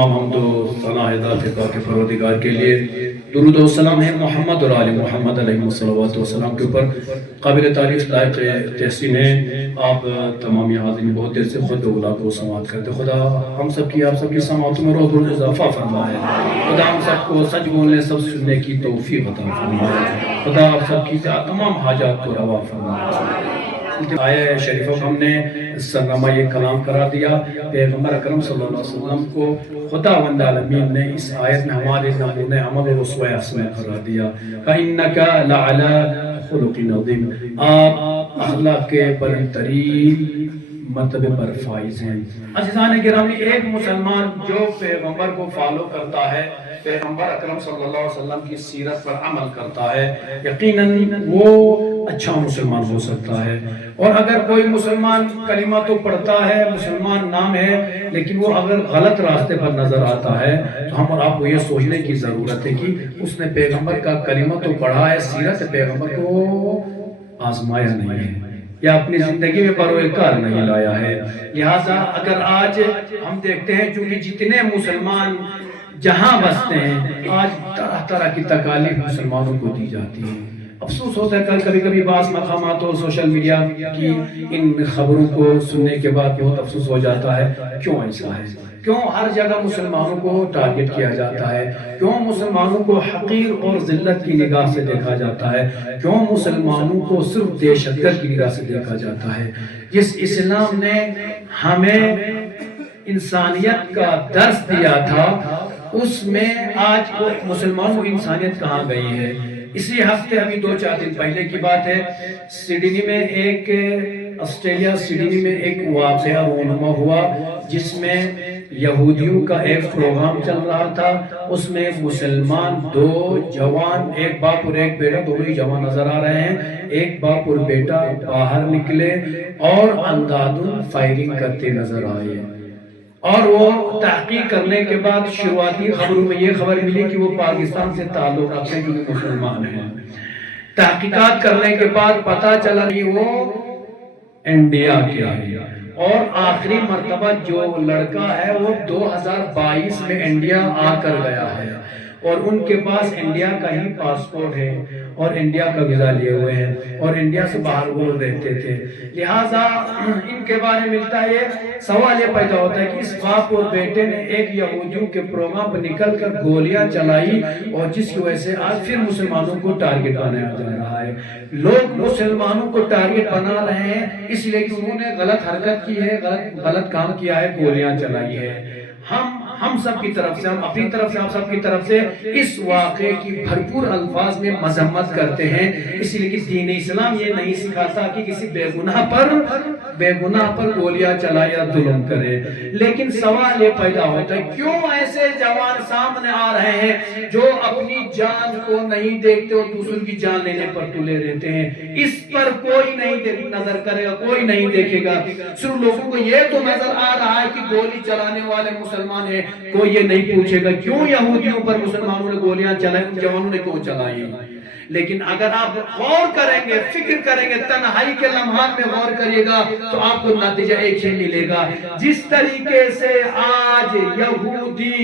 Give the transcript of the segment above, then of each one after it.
تمام حمد و ثنا ذات پاک پروردگار کے لیے، درود و سلام ہے محمد اور آل محمد علیہ السلام کے اوپر قابل تعریف لائق تحسین ہے۔ آپ تمام حاضرین بہت دیر سے خود اولا کو سماعت کرتے، خدا ہم سب کی آپ سب کی سماعتوں میں روز روز اضافہ فرمائے، خدا ہم سب کو سچ بولنے سب سننے کی توفیق عطا فرمائے، خدا آپ سب کی تمام حاجات کو روا فرمائے۔ آیہ شریفہ ہم نے سرنامہ یہ کلام قرار دیا، پیغمبر اکرم صلی اللہ علیہ وسلم کو خداوند عالمین نے اس آیت میں ہمارے نمونہ عمل و اسوہ حسنہ قرار دیا۔ فَإِنَّكَ لَعَلَىٰ خُلُقٍ عَظِيمٍ، آپ اخلاق کے بلند ترین مرتبے پر فائز ہیں۔ عزیزان گرامی، ایک مسلمان جو پیغمبر کو فالو کرتا ہے، پیغمبر اکرم صلی اللہ علیہ وسلم کی سیرت پر عمل کرتا ہے، یقیناً وہ اچھا مسلمان ہو سکتا ہے۔ اور اگر کوئی مسلمان کلمہ تو پڑھتا ہے، مسلمان نام ہے، لیکن وہ اگر غلط راستے پر نظر آتا ہے تو ہم اور آپ کو یہ سوچنے کی ضرورت ہے کہ اس نے پیغمبر کا کلمہ تو پڑھا ہے، سیرت پیغمبر کو آزمایا نہیں ہے یا اپنی زندگی میں بروئے نہیں لایا ہے۔ لہٰذا اگر آج ہم دیکھتے ہیں چونکہ جتنے مسلمان جہاں بستے ہیں، آج طرح طرح کی تکالیف مسلمانوں کو دی جاتی ہیں۔ افسوس ہوتا ہے کبھی کبھی بعض مقامات اور سوشل میڈیا کی ان خبروں کو سننے کے بعد بہت افسوس ہو جاتا ہے، کیوں ایسا ہے؟ کیوں ہر جگہ مسلمانوں کو ٹارگٹ کیا جاتا ہے؟ کیوں مسلمانوں کو حقیر اور ذلت کی نگاہ سے دیکھا جاتا ہے؟ کیوں مسلمانوں کو صرف دہشت گرد کی نگاہ سے دیکھا جاتا ہے؟ جس اسلام نے ہمیں انسانیت کا درس دیا تھا، اس میں آج مسلمانوں کی انسانیت کہاں گئی ہے؟ اسی ہفتے ابھی 2-4 دن پہلے کی بات ہے، سڈنی میں آسٹریلیا سڈنی میں ایک واقعہ رونما ہوا جس میں یہودیوں کا ایک پروگرام چل رہا تھا۔ اس میں مسلمان 2 جوان، ایک باپ اور ایک بیٹا، دونوں ہی جوان نظر آ رہے ہیں، ایک باپ اور بیٹا باہر نکلے اور اندھادھند فائرنگ کرتے نظر آئے، اور وہ تحقیق کرنے کے بعد شروعاتی خبروں میں یہ خبر ملی کہ وہ پاکستان سے تعلق رکھتے ہیں کیونکہ مسلمان ہیں۔ تحقیقات کرنے کے بعد پتہ چلا کہ وہ انڈیا کے ہیں، اور آخری مرتبہ جو لڑکا ہے وہ 2022 میں انڈیا آ کر گیا ہے، اور ان کے پاس انڈیا کا ہی پاسپورٹ ہے اور انڈیا کا ویزا لیے ہوئے ہیں، اور انڈیا سے باہر وہ رہتے تھے۔ لہٰذا ان کے بارے میں ملتا ہے، سوال یہ پیدا ہوتا ہے کہ اس باپ اور بیٹے نے ایک یہودیوں کے پروگرام پر نکل کر گولیاں چلائی، اور جس کی وجہ سے آج پھر مسلمانوں کو ٹارگٹ بنایا جا رہا ہے۔ لوگ مسلمانوں کو ٹارگٹ بنا رہے ہیں اس لیے کہ انہوں نے غلط حرکت کی ہے، غلط کام کیا ہے، گولیاں چلائی ہے۔ ہم سب کی طرف سے، ہم اپنی طرف سے، آپ سب کی طرف سے اس واقعے کی بھرپور الفاظ میں مذمت کرتے ہیں، اس لیے کہ دین اسلام یہ نہیں سکھاتا کہ کسی بے گناہ پر گولیاں چلائے یا ظلم کرے۔ لیکن سوال یہ پیدا ہوتا ہے، کیوں ایسے جوان سامنے آ رہے ہیں جو اپنی جان کو نہیں دیکھتے اور دوسروں کی جان لینے پر تلے رہتے ہیں؟ اس پر کوئی نہیں نظر کرے گا، کوئی نہیں دیکھے گا، صرف لوگوں کو یہ تو نظر آ رہا ہے کہ گولی چلانے والے مسلمان ہیں، کوئی یہ نہیں پوچھے گا کیوں یہودیوں پر مسلمانوں نے گولیاں چلائی، ان جوانوں نے کیوں چلائی۔ لیکن اگر آپ غور کریں گے، فکر کریں گے، تنہائی کے لمحات میں غور کریے گا تو آپ کو نتیجہ ایک ہی ملے گا۔ جس طریقے سے آج یہودی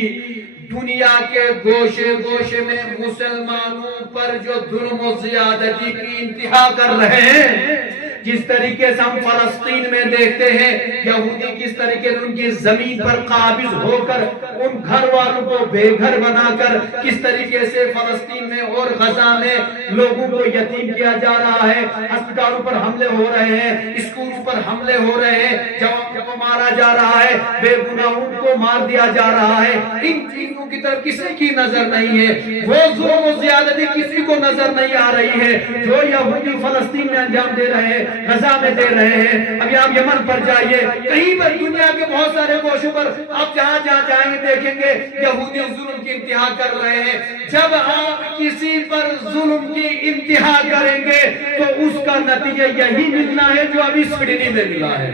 دنیا کے گوشے گوشے میں مسلمانوں پر جو ظلم و زیادتی کی انتہا کر رہے ہیں، جس طریقے سے ہم فلسطین میں دیکھتے ہیں یہودی کس طریقے سے ان کی زمین پر قابض ہو کر ان گھر والوں کو بے گھر بنا کر کس طریقے سے فلسطین میں اور غزہ میں لوگوں کو یتیم کیا جا رہا ہے، ہسپتالوں پر حملے ہو رہے ہیں، اسکولوں پر حملے ہو رہے ہیں، جوانوں کو مارا جا رہا ہے، بے گناہوں کو مار دیا جا رہا ہے، ان چیزوں کی طرف کسی کی نظر نہیں ہے۔ وہ ظلم و زیادتی کسی کو نظر نہیں آ رہی ہے جو یہودی فلسطین میں انجام دے رہے ہیں، غزہ میں دے رہے ہیں۔ ابھی آپ یمن پر جائیے، کہیں پر دنیا کے بہت سارے گوشوں پر آپ جہاں جائیں گے دیکھیں گے یہودی ظلم کی انتہا کر رہے ہیں۔ جب آپ کسی پر ظلم کی انتہا کریں گے تو اس کا نتیجہ یہی ملنا ہے جو ابھی سڈنی میں ملا ہے۔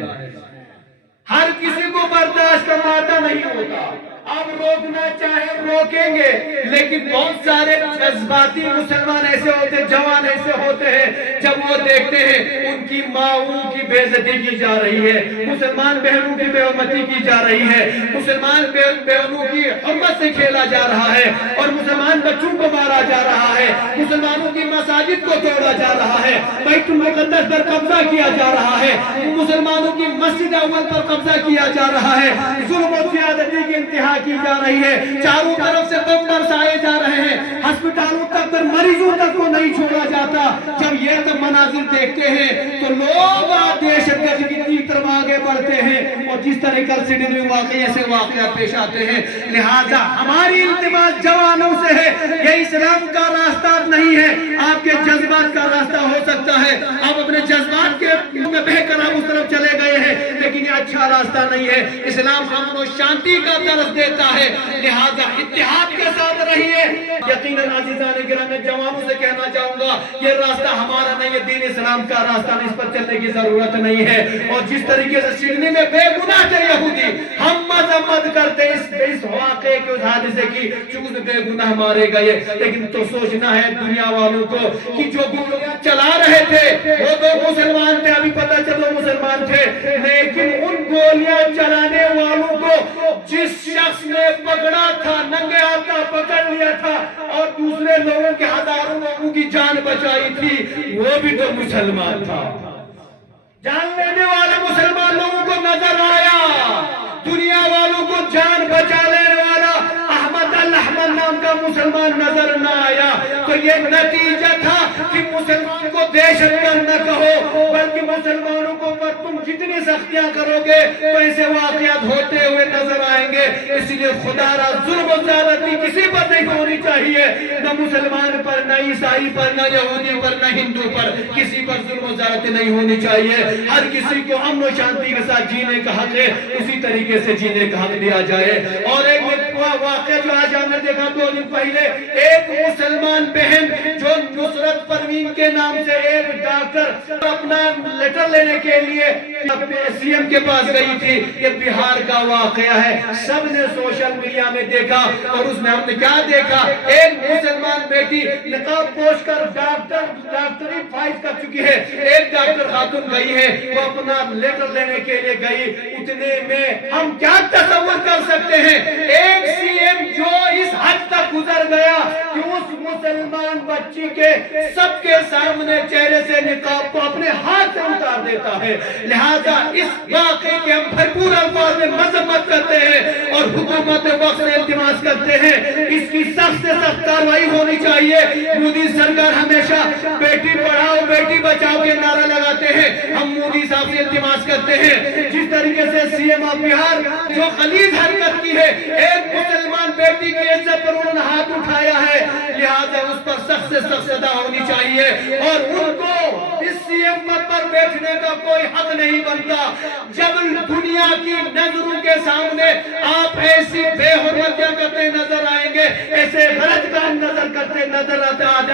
ہر کسی کو برداشت کرنا آتا نہیں ہوتا، اب روکنا چاہے روکیں گے، لیکن بہت سارے جذباتی مسلمان ایسے ہوتے ہیں، جوان ایسے ہوتے ہیں، جب وہ دیکھتے ہیں ان کی ماؤں کی بے عزتی کی جا رہی ہے، مسلمان بہنوں کی بے حرمتی کی جا رہی ہے، مسلمان بہنوں کی حرمت سے کھیلا جا رہا ہے، اور مسلمان بچوں کو مارا جا رہا ہے، مسلمانوں کی مساجد کو توڑا جا رہا ہے، بیت المقدس پر قبضہ کیا جا رہا ہے، مسلمانوں کی مسجد اول پر قبضہ کیا جا رہا ہے، ظلم و زیادتی کی انتہا کی جا رہی ہے، چاروں طرف سے بم برسائے جا رہے ہیں، ہسپتالوں تک پر مریضوں تک کو نہیں چھوڑا جاتا۔ جب یہ تو مناظر دیکھتے ہیں تو لوگ دہشت گردی کی طرف آگے بڑھتے ہیں، اور جس طرح کل سڈنی میں واقعات پیش آتے ہیں۔ لہذا ہماری التماس جوانوں سے ہے، یہ اسلام کا راستہ نہیں ہے، آپ کے جذبات کا راستہ ہو سکتا ہے، آپ اپنے جذبات کے میں بہ کر آپ اس طرف چلے گئے ہیں، لیکن یہ اچھا راستہ نہیں ہے۔ اسلام امن و شانتی کا درس دیتا ہے، لہذا اتحاد کے ساتھ رہیے۔ یقیناً عزیزان گرامی، میں جوانوں سے کہنا چاہوں گا یہ راستہ ہمارا نہیں ہے، دین اسلام کا راستہ نہیں، اس پر چلنے کی ضرورت نہیں ہے۔ اور جس طریقے سے سڈنی میں بے گناہ تھے یہودی، ہم مذمت کرتے اس واقعے کے اس حادثے کی، چونکہ بے گناہ مارے گئے، لیکن تو سوچنا ہے دنیا والوں کو کہ جو گولیاں چلا رہے تھے وہ تو مسلمان تھے، ابھی پتہ چلو مسلمان تھے، لیکن ان گولیاں چلانے والوں کو جس شخص نے پکڑا تھا، ننگے ہاتھ پکڑ لیا تھا اور دوسرے لوگوں کے ہزاروں لوگوں کی جان بچائی تھی، وہ بھی تو مسلمان تھا۔ جان لینے والے مسلمان لوگوں کو نظر آیا، دنیا والوں کو جان بچا لینے والا احمد الحمد نام کا مسلمان نظر نہ آیا۔ تو یہ نتیجہ تھا کہ مسلمان کو دہشت گرد نہ کہو، بلکہ مسلمانوں کو پر تم جتنی سختیاں کرو گے تو ایسے واقعات ہوتے ہوئے نظر آئیں گے۔ اس لیے خدا را ظلم و زیادتی کسی پر نہیں ہونی چاہیے، نہ مسلمان پر، نہ عیسائی پر، نہ یہودی پر، نہ ہندو پر، کسی پر ظلم و زیادتی نہیں ہونی چاہیے۔ ہر کسی کو امن و شانتی کے ساتھ جینے کا حق ہے، اسی طریقے سے جینے کا حق دیا جائے۔ اور ایک واقعہ جو آج ہم نے دیکھا 2 دن پہلے، ایک مسلمان بہن جو نصرت پروین کے نام سے ایک ڈاکٹر اپنا لیٹر لینے کے لیے سی ایم کے پاس گئی تھی، یہ بہار کا واقعہ ہے، سب نے سوشل میڈیا میں دیکھا، اور اس میں ہم نے کیا دیکھا، ایک مسلمان بیٹی نقاب پوش کر ڈاکٹری فائز کر چکی ہے، ایک ڈاکٹر خاتون گئی ہے، وہ اپنا لیٹر لینے کے لیے گئی، اتنے میں ہم کیا تصور کر سکتے ہیں، ایک سی ایم جو اس حد تک گزر گیا کہ اس مسلمان بچی کے سب کے سامنے چہرے سے نقاب کو اپنے ہاتھ سے اتار دیتا ہے۔ لہذا اس واقعے کے ہم بھرپور الفاظ میں مذمت کرتے ہیں اور حکومت وقت سے التماس کرتے ہیں اس کی سخت سے سخت کارروائی ہونی چاہیے۔ مودی سرکار ہمیشہ بیٹی پڑھاؤ بیٹی بچاؤ کے نعرہ لگاتے ہیں، ہم مودی صاحب سے التماس کرتے ہیں جس طریقے سے سی ایم آف بہار جو غلیظ حرکت کی ہے، ایک مسلمان بیٹی کی عزت پر انہوں نے ہاتھ اٹھایا ہے، لہذا اس پر سخت سے سخت سزا ہونی چاہیے، اور ان کو اس سی ایم پد پر بیٹھنے کا کوئی حق نہیں بنتا۔ جب دنیا کی نظروں کے سامنے آپ ایسی بے حرمتیاں کرتے نظر آئیں گے، ایسے غلط کام نظر کرتے نظر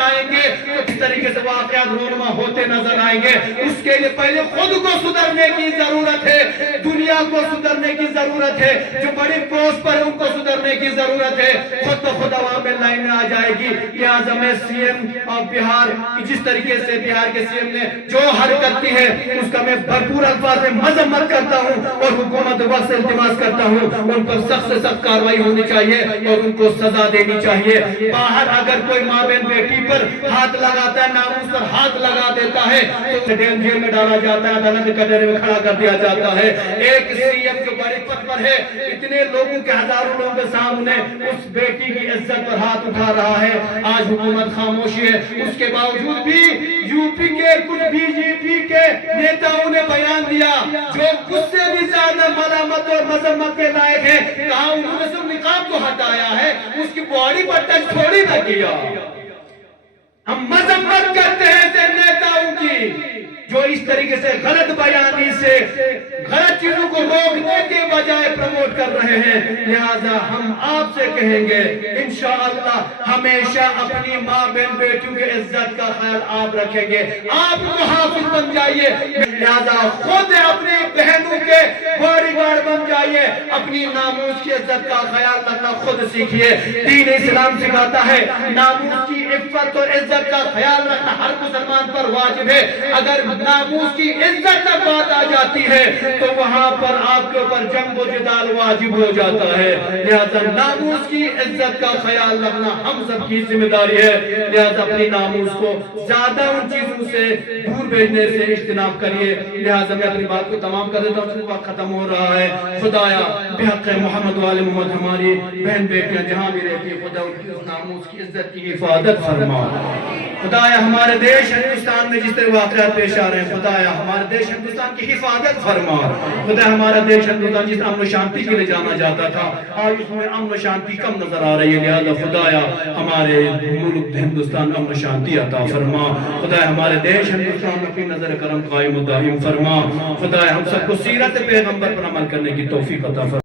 آئیں گے، تو کس طریقے سے واقعات رونما ہوتے نظر آئیں گے۔ اس کے لیے پہلے خود کو سدھرنے کی ضرورت ہے، دنیا کو سدھرنے کی ضرورت ہے، جو بڑی پوسٹ پر ان کو سدھرنے کی ضرورت ہے، خود بخود عوام میں لائن میں آ جائے گی۔ لہٰذا میں سی ایم آف بہار جس طریقے سے بہار کے سی ایم نے جو حرکت کی ہے اس کا میں بھرپور الفاظ میں مذمت کرتا ہوں اور حکومت وقت سے التماس کرتا ہوں ان پر سخت سے سخت کارروائی ہونی چاہیے اور ان کو سزا دینی چاہیے۔ باہر اگر کوئی ماں بہن بیٹی پر ہاتھ لگاتا ہے، ناموس پر ہاتھ لگا دیتا ہے تو جیل میں ڈالا جاتا ہے، عدالت کے کٹہرے میں کھڑا کر دیا جاتا ہے۔ ایک سی ایم جو بڑے پد پر ہے، اتنے لوگوں کے ہزاروں لوگوں کے سامنے اس بیٹی کی عزت پر ہاتھ اٹھا رہا ہے۔ آج حکومت خاموشی ہے، اس کے باوجود بھی یو پی کے کچھ بی جے پی کے نیتاؤں نے بیان دیا جو اس سے بھی زیادہ ملامت اور مذمت کے لائق ہے، کہا انہوں نے صرف نقاب کو ہٹایا ہے، اس کی باڈی پر ٹچ تھوڑی نہ کیا۔ ہم مذمت کرتے ہیں ایسے نیتاؤں کی جو اس طریقے سے غلط بیانی سے غلط چیزوں کو روکنے کے بجائے پروموٹ کر رہے ہیں۔ لہذا ہم آپ سے کہیں گے انشاءاللہ ہمیشہ اپنی ماں بہن بیٹیوں کی عزت کا خیال آپ رکھیں گے، آپ محافظ بن جائیے۔ لہذا خود اپنی بہنوں کے باڈی گارڈ بن جائیے، اپنی ناموس کی عزت کا خیال رکھنا خود سیکھیے۔ دین اسلام سکھاتا ہے ناموس کی عفت اور عزت کا خیال رکھنا ہر مسلمان پر واجب ہے۔ اگر ناموس کی عزت تک بات آ جاتی ہے تو وہاں پر آپ کے اوپر جنگ و جدال واجب ہو جاتا ہے۔ لہذا ناموس کی عزت کا خیال رکھنا ہم سب کی ذمہ داری ہے۔ لہذا اپنی ناموس کو زیادہ ان چیزوں سے دور بھیجنے سے اجتناب کریے۔ لہذا میں اپنی بات کو تمام کر دیتا ہوں، وقت ختم ہو رہا ہے۔ خدایا بحق محمد وآل محمد ہماری بہن بیٹیاں جہاں بھی رہتی ہیں، خدا ان کی ناموس کی عزت کی حفاظت فرما۔ خدایا ہمارے دیش ہندوستان میں جس طرح واقعات پیش آ رہے ہیں، خدایا ہمارے دیش ہندوستان کی حفاظت فرما۔ خدا ہمارا دیش ہندوستان جس امن و شانتی کے لیے جانا جاتا تھا، آج اس میں امن و شانتی کم نظر آ رہی ہے۔ لہذا خدایا ہمارے ملک ہندوستان امن و شانتی عطا فرما۔ خدایا ہمارے دیش ہندوستان میں اپنی نظر کرم قائم و دائم فرما۔ خدایا ہم سب کو سیرت پیغمبر پر عمل کرنے کی توفیق عطا فرما۔